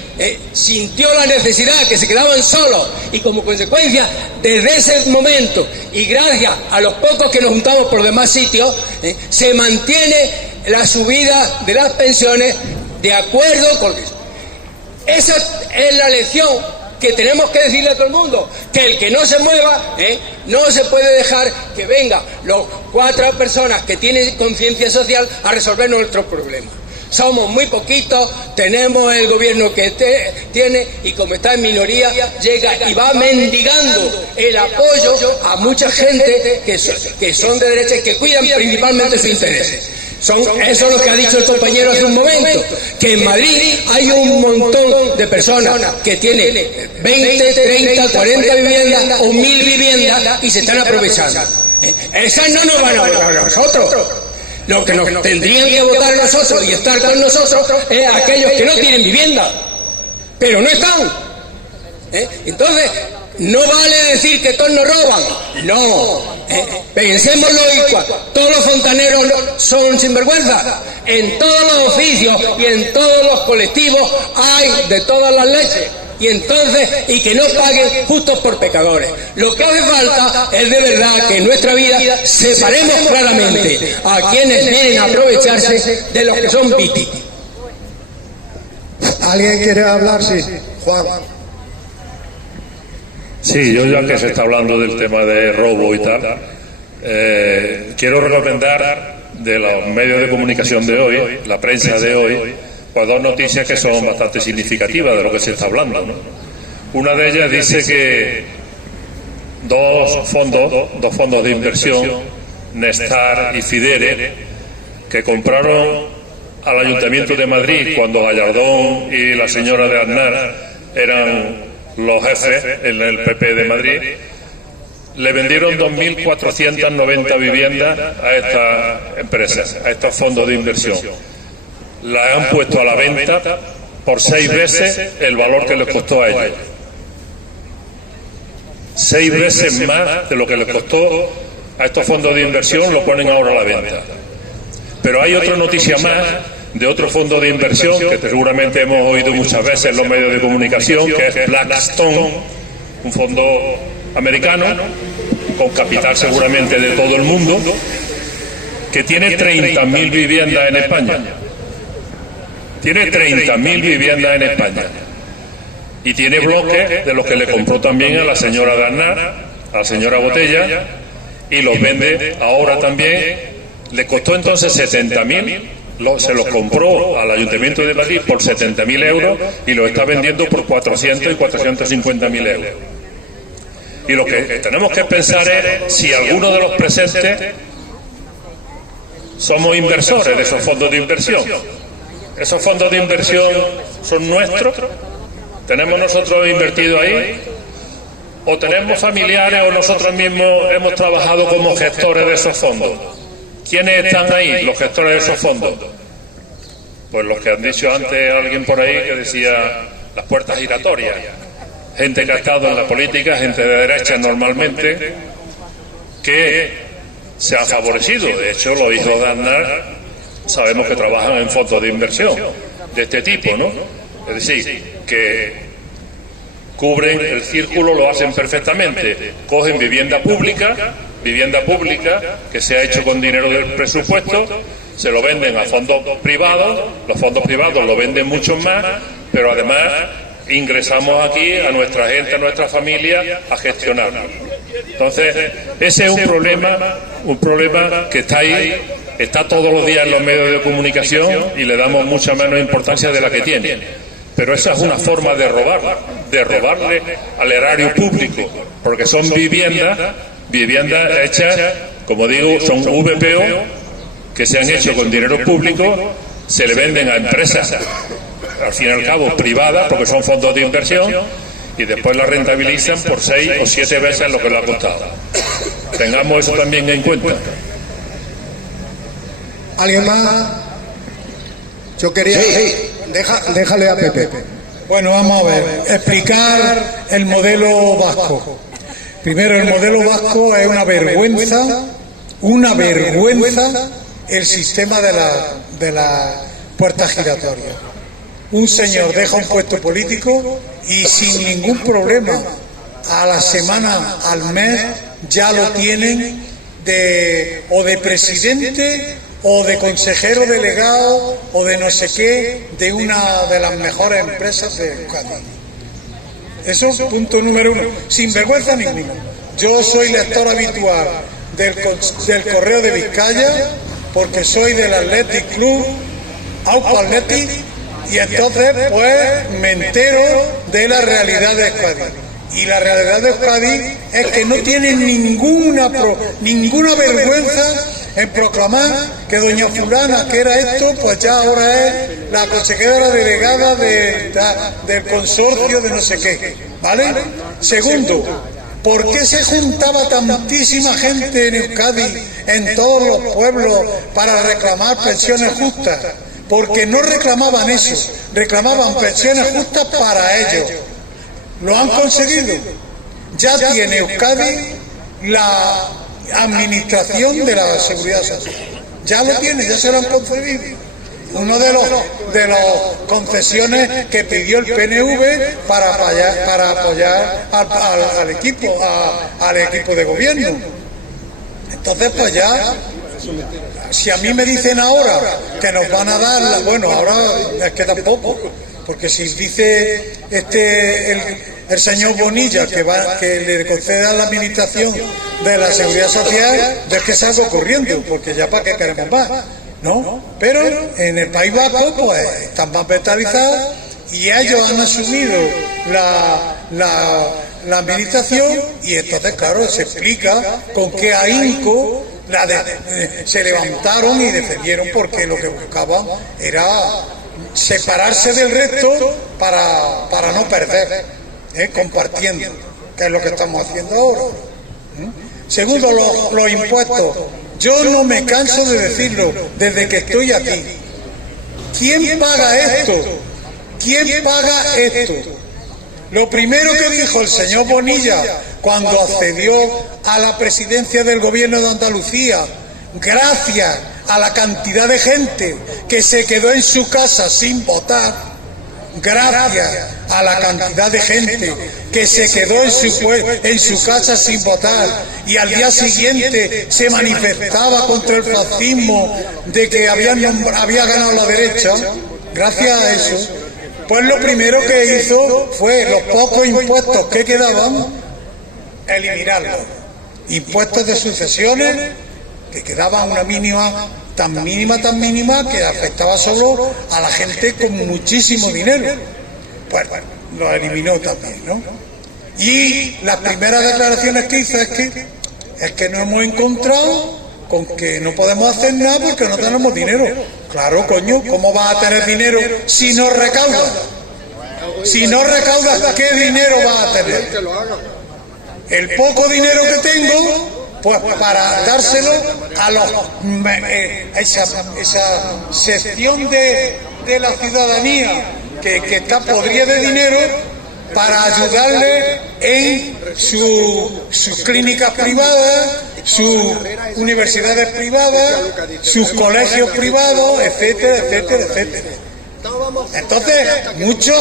sintió la necesidad, que se quedaban solos, y como consecuencia, desde ese momento, y gracias a los pocos que nos juntamos por demás sitios, se mantiene la subida de las pensiones de acuerdo con eso. Esa es la lección que tenemos que decirle a todo el mundo, que el que no se mueva, no se puede dejar que vengan las 4 personas que tienen conciencia social a resolver nuestros problemas. Somos muy poquitos, tenemos el gobierno que tiene, y como está en minoría, llega y va mendigando el apoyo a mucha gente que son de derecha y que cuidan principalmente sus intereses. Eso es lo que ha dicho el compañero hace un momento, que en Madrid hay un montón de personas que tienen 20, 30, 40 viviendas o 1000 viviendas y se están aprovechando. Esas no nos van a ver a nosotros. Lo que nos tendrían que votar a nosotros y estar con nosotros es aquellos que no tienen vivienda, pero no están. Entonces, no vale decir que todos nos roban. No. Pensémoslo igual. Todos los fontaneros son sinvergüenza. En todos los oficios y en todos los colectivos hay de todas las leches. Y que no paguen justos por pecadores. Lo que hace falta es de verdad que en nuestra vida separemos claramente a quienes vienen a aprovecharse de los que son víctimas. ¿Alguien quiere hablar? Sí, Juan. Sí, yo ya que se está hablando del tema de robo y tal, quiero recomendar de los medios de comunicación de hoy, la prensa de hoy, pues dos noticias que son bastante significativas de lo que se está hablando, ¿no? Una de ellas dice que dos fondos de inversión, Nestar y Fidere, que compraron al Ayuntamiento de Madrid cuando Gallardón y la señora de Aznar eran los jefes en el PP de Madrid, le vendieron 2.490 viviendas a estas empresas, a estos fondos de inversión. Las han puesto a la venta por 6 veces el valor que les costó a ellos. 6 veces más de lo que les costó a estos fondos de inversión lo ponen ahora a la venta. Pero hay otra noticia más de otro fondo de inversión que seguramente hemos oído muchas veces en los medios de comunicación, que es Blackstone, un fondo americano con capital seguramente de todo el mundo, que tiene 30.000 viviendas en España. Tiene 30.000 viviendas en España. Y tiene bloques de los que le compró también a la señora de Aznar, a la señora Botella, y los vende ahora también. Le costó entonces 70.000, se los compró al Ayuntamiento de Madrid por 70.000 euros y los está vendiendo por 400 y 450.000 euros. Y lo que tenemos que pensar es si alguno de los presentes somos inversores de esos fondos de inversión. ¿Esos fondos de inversión son nuestros? ¿Tenemos nosotros invertido ahí? ¿O tenemos familiares o nosotros mismos hemos trabajado como gestores de esos fondos? ¿Quiénes están ahí, los gestores de esos fondos? Pues los que han dicho antes alguien por ahí que decía las puertas giratorias. Gente que ha estado en la política, gente de derecha normalmente, que se ha favorecido. De hecho, los hijos de Aznar sabemos que trabajan en fondos de inversión de este tipo, ¿no? Es decir, que cubren el círculo, lo hacen perfectamente. Cogen vivienda pública que se ha hecho con dinero del presupuesto, se lo venden a fondos privados, los fondos privados lo venden mucho más, pero además ingresamos aquí a nuestra gente, a nuestra familia, a gestionarlo. Entonces, ese es un problema que está ahí, está todos los días en los medios de comunicación y le damos mucha menos importancia de la que tiene. Pero esa es una forma de robarle al erario público, porque son viviendas hechas, como digo, son VPO, que se han hecho con dinero público, se le venden a empresas, al fin y al cabo privadas, porque son fondos de inversión, y después la rentabilizan por 6 o 7 veces lo que le ha costado. Tengamos eso también en cuenta. ¿Alguien más? Yo quería... Sí. Déjale a Pepe. Bueno, vamos a ver. Explicar el modelo vasco. Primero, el modelo vasco es una vergüenza el sistema de la puerta giratoria. Un señor deja un puesto político y sin ningún problema a la semana, al mes, ya lo tienen o de presidente o de consejero delegado o de no sé qué de una de las mejores empresas de Euskadi. Eso es punto número 1, sin vergüenza ninguna. Yo soy lector habitual del Correo de Vizcaya porque soy del Athletic Club, Aupa Athletic, y entonces pues me entero de la realidad de Euskadi. Y la realidad de Euskadi es que no tiene ninguna vergüenza en proclamar que doña fulana, que era esto, pues ya ahora es la consejera delegada del consorcio de no sé qué, ¿vale? Segundo, ¿Por qué se juntaba tantísima gente en Euskadi, en todos los pueblos, para reclamar pensiones justas? Porque no reclamaban eso, reclamaban pensiones justas para ellos. Lo han conseguido. Ya tiene Euskadi la administración de la seguridad social. Ya lo tiene, ya se lo han concedido. Uno de las concesiones que pidió el PNV para apoyar al equipo de gobierno. Entonces, pues ya, si a mí me dicen ahora que nos van a dar, bueno, ahora es que tampoco, porque si dice el señor Bonilla que le conceda la administración de la seguridad social, es que salgo corriendo, porque ya para qué queremos más, ¿no? Pero en el País Vasco pues están más mentalizados y ellos han asumido la administración, y entonces claro se explica con qué ahínco se levantaron y defendieron, porque lo que buscaban era separarse del resto para no perder, compartiendo, que es lo que estamos haciendo ahora. Segundo, los impuestos. Yo no me canso de decirlo desde que estoy aquí. ¿Quién paga esto? ¿Quién paga esto? Lo primero que dijo el señor Bonilla cuando accedió a la presidencia del gobierno de Andalucía, gracias a la cantidad de gente que se quedó en su casa sin votar, gracias a la cantidad de gente que se quedó en su casa sin votar y al día siguiente se manifestaba contra el fascismo de que había ganado la derecha, gracias a eso, pues lo primero que hizo fue los pocos impuestos que quedaban, eliminarlos. Impuestos de sucesiones, que quedaban una mínima, tan mínima, que afectaba solo a la gente con muchísimo dinero. Pues lo eliminó también, ¿no? Y las primeras declaraciones que hizo es que nos hemos encontrado con que no podemos hacer nada porque no tenemos dinero. Claro, coño, ¿cómo vas a tener dinero si no recaudas? Si no recaudas, ¿qué dinero vas a tener? El poco dinero que tengo, pues para dárselo a esa sección de la ciudadanía que está podrida de dinero, para ayudarle en sus clínicas privadas, sus universidades privadas, sus colegios privados, etcétera, etcétera, etcétera. Entonces, mucho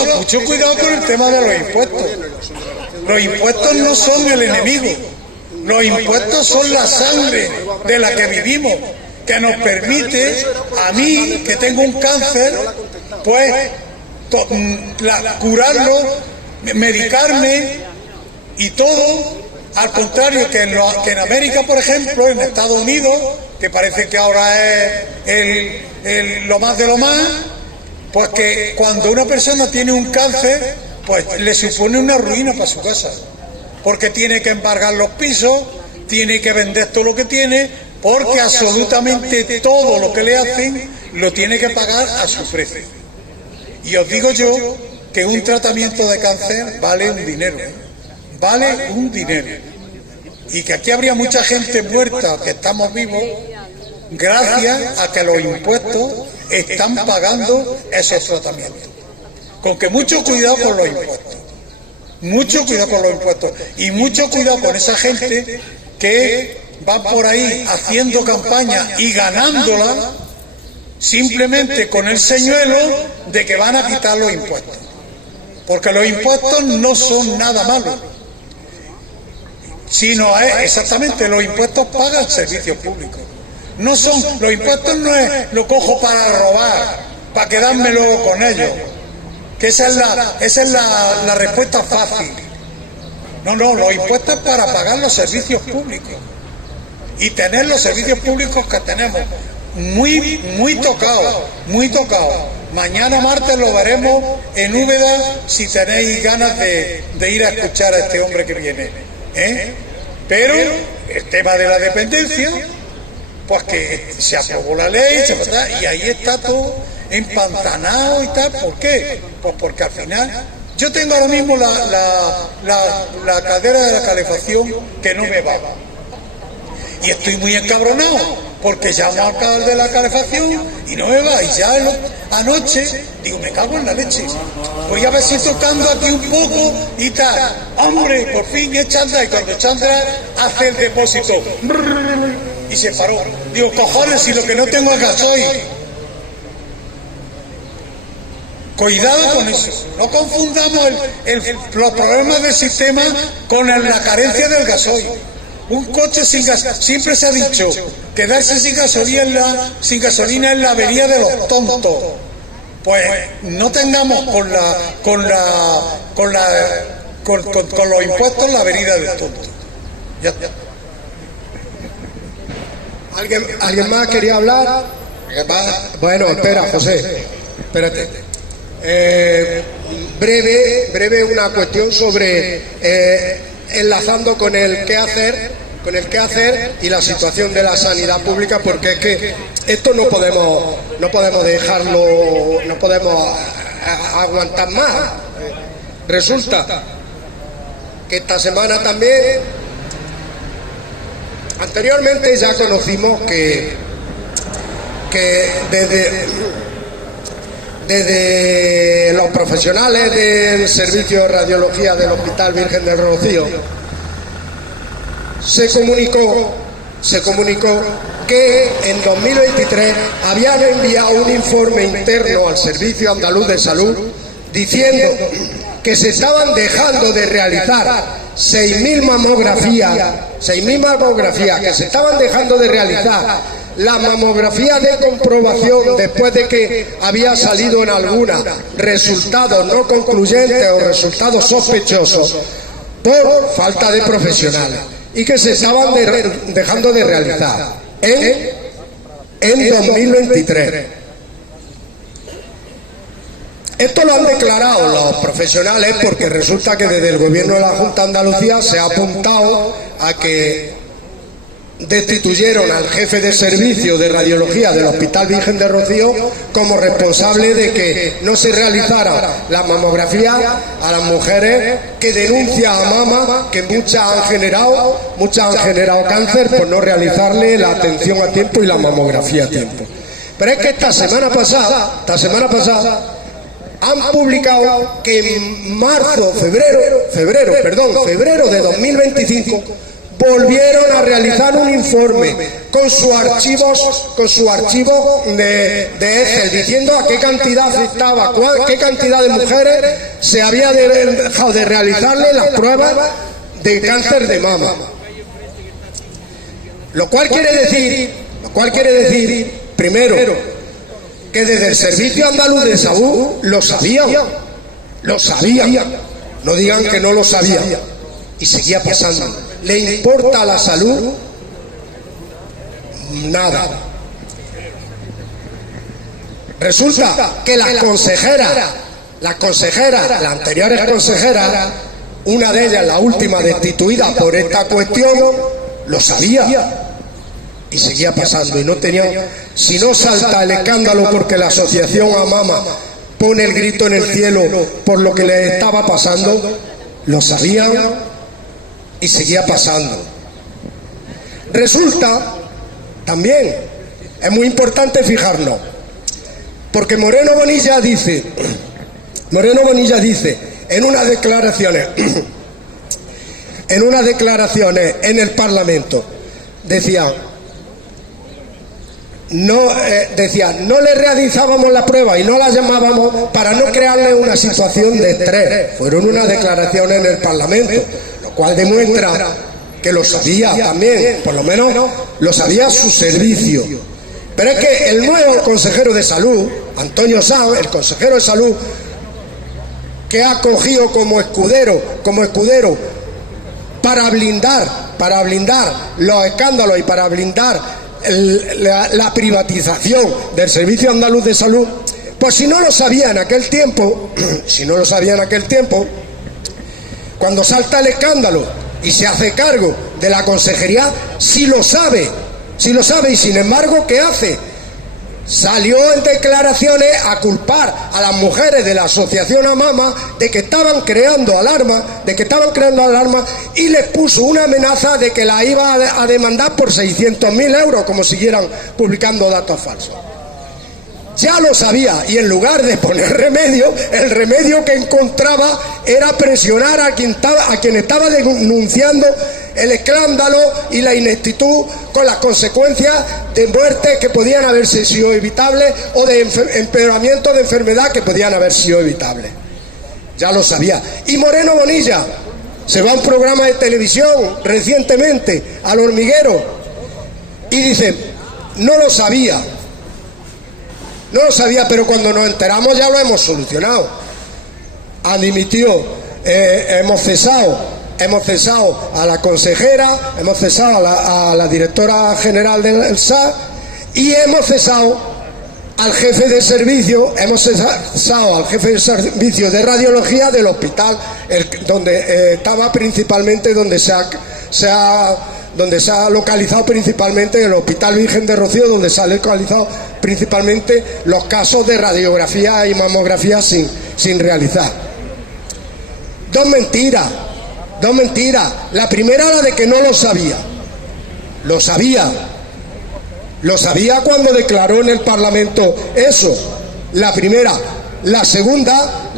cuidado con el tema de los impuestos. Los impuestos no son el enemigo. Los impuestos son la sangre de la que vivimos, que nos permite, a mí, que tengo un cáncer, pues curarlo, medicarme y todo. Al contrario que en América, por ejemplo, en Estados Unidos, que parece que ahora es lo más de lo más, pues que cuando una persona tiene un cáncer, pues le supone una ruina para su casa, porque tiene que embargar los pisos, tiene que vender todo lo que tiene, porque absolutamente todo lo que le hacen lo tiene que pagar a su precio. Y os digo yo que un tratamiento de cáncer vale un dinero, vale un dinero, y que aquí habría mucha gente muerta, que estamos vivos, gracias a que los impuestos están pagando esos tratamientos. Con que mucho cuidado con los impuestos, mucho cuidado con los impuestos, y mucho cuidado con esa gente que va por ahí haciendo campaña y ganándola simplemente con el señuelo de que van a quitar los impuestos, porque los impuestos no son nada malo, sino exactamente, los impuestos pagan servicios públicos. No son, los impuestos no es lo cojo para robar, para quedarme luego con ellos, que esa es la respuesta fácil. No, los impuestos es para pagar los servicios públicos y tener los servicios públicos que tenemos muy tocados. Mañana martes lo veremos en Úbeda, si tenéis ganas de ir a escuchar a este hombre que viene, Pero el tema de la dependencia, pues que se aprobó la ley, y ahí está todo empantanado y tal. ¿Por qué? Pues porque al final Yo tengo ahora mismo la caldera de la calefacción que no me va. Y estoy muy encabronado, porque llamo al cable de la calefacción y no me va. Y ya anoche, digo, me cago en la leche. Voy a ver si tocando aquí un poco y tal. Hombre, por fin echa a andar. Y cuando echa a andar, hace el depósito. Y se paró. Digo, cojones, si lo que no tengo es gasoil. Cuidado con eso. No confundamos los problemas del sistema con la carencia del gasoil. Un coche sin gas, siempre se ha dicho, quedarse sin gasolina es la avería de los tontos. Pues no tengamos con los impuestos la avería de los tontos. Ya está. ¿Alguien más quería hablar? Bueno, espera, José, espérate. Breve una cuestión sobre enlazando con el qué hacer y la situación de la sanidad pública, porque es que esto no podemos dejarlo, no podemos aguantar más. Resulta que esta semana también, anteriormente ya conocimos que desde los profesionales del servicio de radiología del Hospital Virgen del Rocío se comunicó que en 2023 habían enviado un informe interno al Servicio Andaluz de Salud diciendo que se estaban dejando de realizar 6.000 mamografías, que se estaban dejando de realizar la mamografía de comprobación después de que había salido en alguna resultados no concluyentes o resultados sospechosos por falta de profesionales, y que se estaban dejando de realizar en 2023. Esto lo han declarado los profesionales porque resulta que desde el gobierno de la Junta de Andalucía se ha apuntado a que destituyeron al jefe de servicio de radiología del Hospital Virgen de Rocío como responsable de que no se realizara la mamografía a las mujeres que denuncian a mama que muchas han generado cáncer por no realizarle la atención a tiempo y la mamografía a tiempo. Pero es que esta semana pasada han publicado que en febrero de 2025 volvieron a realizar un informe con su archivo de Excel diciendo a qué cantidad afectaba, qué cantidad de mujeres se había dejado de realizarle las pruebas de cáncer de mama. Lo cual quiere decir, primero, que desde el Servicio Andaluz de Salud lo sabían, no digan que no lo sabían, y seguía pasando. ¿Le importa la salud? Nada. Resulta que las anteriores consejeras, una de ellas, la última destituida por esta cuestión, lo sabía. Y seguía pasando, y no tenía. Si no salta el escándalo porque la asociación Amama pone el grito en el cielo por lo que le estaba pasando, lo sabían y seguía pasando. Resulta también, es muy importante fijarnos, porque Moreno Bonilla dice en unas declaraciones en el Parlamento, decía, no le realizábamos la prueba y no la llamábamos para no crearle una situación de estrés. Fueron unas declaraciones en el Parlamento, lo cual demuestra que lo sabía también, por lo menos lo sabía su servicio. Pero es que el nuevo consejero de salud, Antonio Sanz, el consejero de salud, que ha cogido como escudero para blindar los escándalos y para blindar la privatización del Servicio Andaluz de Salud, pues si no lo sabía en aquel tiempo, cuando salta el escándalo y se hace cargo de la consejería, si lo sabe, y sin embargo, ¿qué hace? salió en declaraciones a culpar a las mujeres de la asociación Amama de que estaban creando alarma, y les puso una amenaza de que la iba a demandar por 600.000 euros, como siguieran publicando datos falsos. Ya lo sabía, y en lugar de poner remedio, el remedio que encontraba era presionar a quien estaba denunciando el escándalo y la ineptitud, con las consecuencias de muertes que podían haberse sido evitables o de empeoramiento de enfermedad que podían haber sido evitables. Ya lo sabía. Y Moreno Bonilla se va a un programa de televisión recientemente, Al Hormiguero, y dice: no lo sabía, pero cuando nos enteramos ya lo hemos solucionado. Ha dimitido, hemos cesado a la consejera, hemos cesado a la directora general del SA y hemos cesado al jefe de servicio, de radiología del hospital, donde estaba principalmente, donde se ha localizado principalmente el Hospital Virgen de Rocío, donde se han localizado principalmente los casos de radiografía y mamografía sin realizar. Dos mentiras. La primera, la de que no lo sabía. Lo sabía cuando declaró en el Parlamento eso. La primera. La segunda,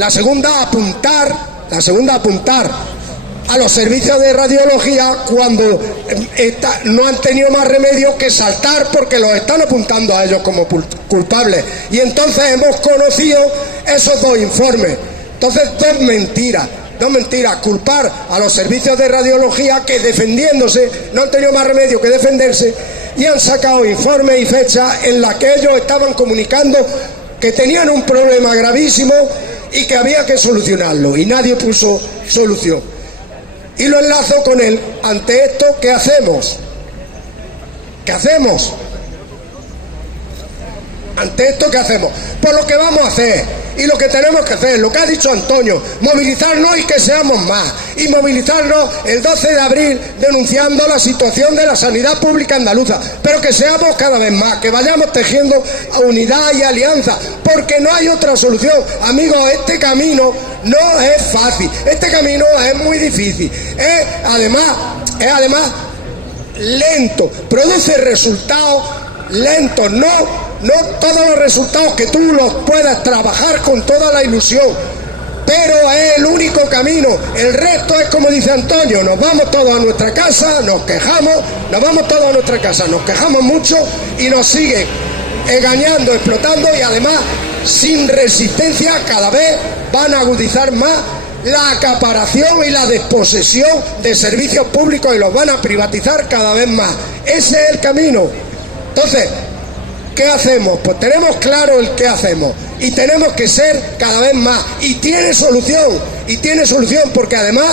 apuntar a los servicios de radiología cuando no han tenido más remedio que saltar porque los están apuntando a ellos como culpables. Y entonces hemos conocido esos dos informes. Entonces, dos mentiras, culpar a los servicios de radiología que, defendiéndose, no han tenido más remedio que defenderse, y han sacado informes y fechas en las que ellos estaban comunicando que tenían un problema gravísimo y que había que solucionarlo, y nadie puso solución. Y lo enlazo con él. Ante esto, ¿qué hacemos? Ante esto, ¿qué hacemos? Pues lo que vamos a hacer, y lo que tenemos que hacer, lo que ha dicho Antonio, movilizarnos y que seamos más, y movilizarnos el 12 de abril denunciando la situación de la sanidad pública andaluza, pero que seamos cada vez más, que vayamos tejiendo unidad y alianza, porque no hay otra solución. Amigos, este camino no es fácil, este camino es muy difícil, es además lento, produce resultados lentos, no todos los resultados que tú los puedas trabajar con toda la ilusión, pero es el único camino. El resto es como dice Antonio: nos vamos todos a nuestra casa, nos quejamos mucho y nos siguen engañando, explotando, y además sin resistencia cada vez van a agudizar más la acaparación y la desposesión de servicios públicos, y los van a privatizar cada vez más. Ese es el camino. Entonces, ¿qué hacemos? Pues tenemos claro el qué hacemos, y tenemos que ser cada vez más, y tiene solución, porque además,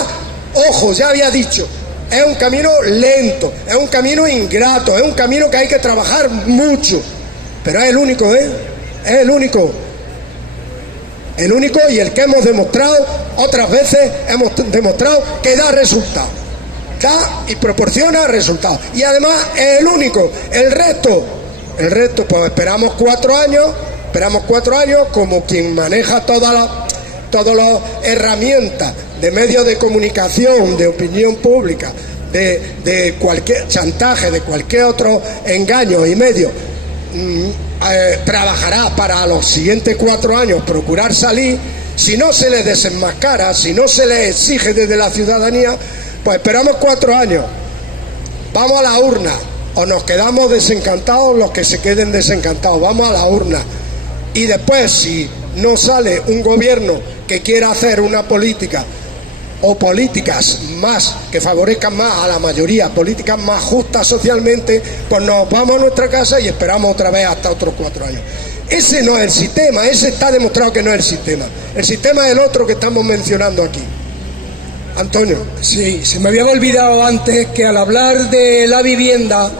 ojo, ya había dicho, es un camino lento, es un camino ingrato, es un camino que hay que trabajar mucho, pero es el único, es el único, y el que hemos demostrado otras veces, que da resultados, y proporciona resultados, y además es el único. El resto, pues esperamos 4 años, como quien maneja todas las herramientas de medios de comunicación, de opinión pública, de cualquier chantaje, de cualquier otro engaño y medio, trabajará para los siguientes 4 años procurar salir. Si no se les desenmascara, si no se les exige desde la ciudadanía, pues esperamos 4 años, vamos a la urna, o nos quedamos desencantados los que se queden desencantados, vamos a la urna. Y después, si no sale un gobierno que quiera hacer una política o políticas más que favorezcan más a la mayoría, políticas más justas socialmente, pues nos vamos a nuestra casa y esperamos otra vez hasta otros 4 años. Ese no es el sistema, ese está demostrado que no es el sistema. El sistema es el otro que estamos mencionando aquí. Antonio. Sí, se me había olvidado antes que al hablar de la vivienda,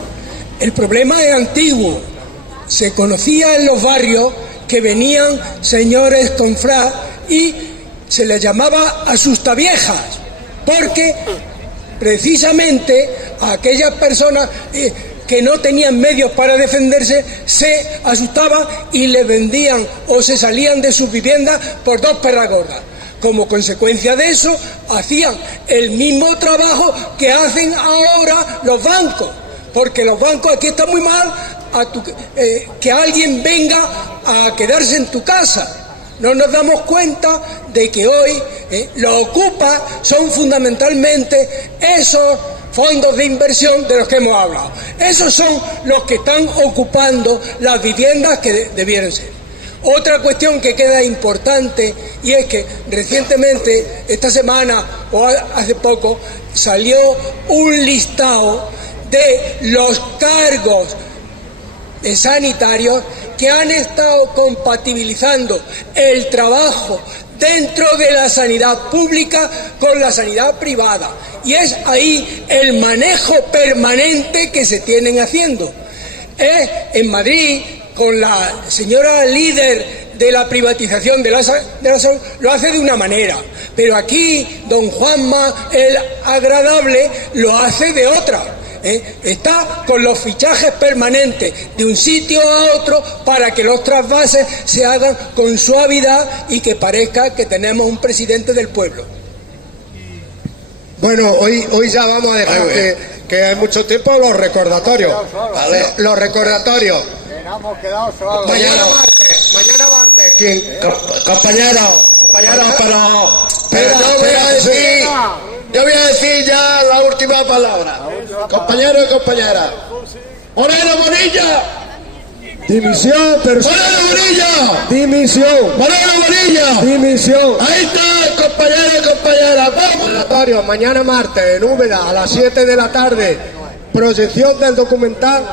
el problema es antiguo. Se conocía en los barrios que venían señores con frac y se les llamaba asustaviejas, porque precisamente a aquellas personas que no tenían medios para defenderse se asustaban y le vendían o se salían de sus viviendas por 2 perras gordas. Como consecuencia de eso, hacían el mismo trabajo que hacen ahora los bancos, porque los bancos aquí están muy mal que alguien venga a quedarse en tu casa. No nos damos cuenta de que hoy los ocupas son fundamentalmente esos fondos de inversión de los que hemos hablado. Esos son los que están ocupando las viviendas que debieran ser. Otra cuestión que queda importante, y es que recientemente, esta semana o hace poco, salió un listado de los cargos sanitarios que han estado compatibilizando el trabajo dentro de la sanidad pública con la sanidad privada. Y es ahí el manejo permanente que se tienen haciendo. En Madrid, con la señora líder de la privatización de la salud, lo hace de una manera, pero aquí don Juanma, el agradable, lo hace de otra. Está con los fichajes permanentes de un sitio a otro para que los trasvases se hagan con suavidad y que parezca que tenemos un presidente del pueblo. Bueno, hoy ya vamos a dejar que hay mucho tiempo los recordatorios. ¿Vale? Los recordatorios. Mañana martes, compañero, pero yo voy a decir ya la última palabra. Compañero y compañera. Moreno Bonilla. Dimisión, Moreno Bonilla. dimisión, Moreno Bonilla. dimisión. Ahí está, compañero y compañera. Vamos. Mañana martes en Úbeda a las 7 de la tarde. Proyección del documental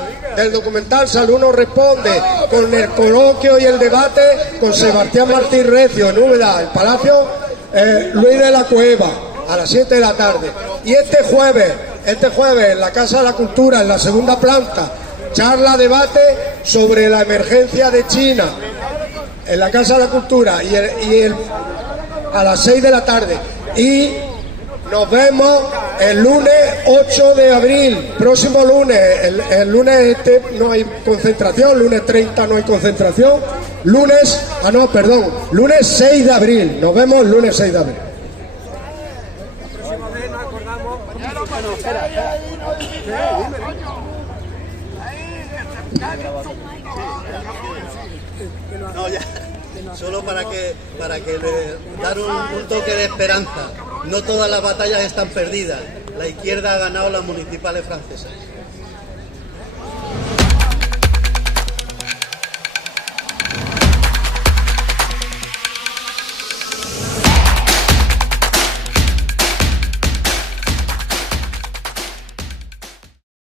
Salud nos responde, con el coloquio y el debate con Sebastián Martín Recio en Úbeda, el Palacio Luis de la Cueva, a las 7 de la tarde. Y este jueves en la Casa de la Cultura, en la segunda planta, charla, debate sobre la emergencia de China, en la Casa de la Cultura, a las 6 de la tarde. Y nos vemos el lunes 8 de abril, próximo lunes. El lunes no hay concentración, lunes 30 no hay concentración. Lunes 6 de abril. Nos vemos el lunes 6 de abril. No, ya. Solo para que le dar un toque de esperanza. No todas las batallas están perdidas. La izquierda ha ganado las municipales francesas.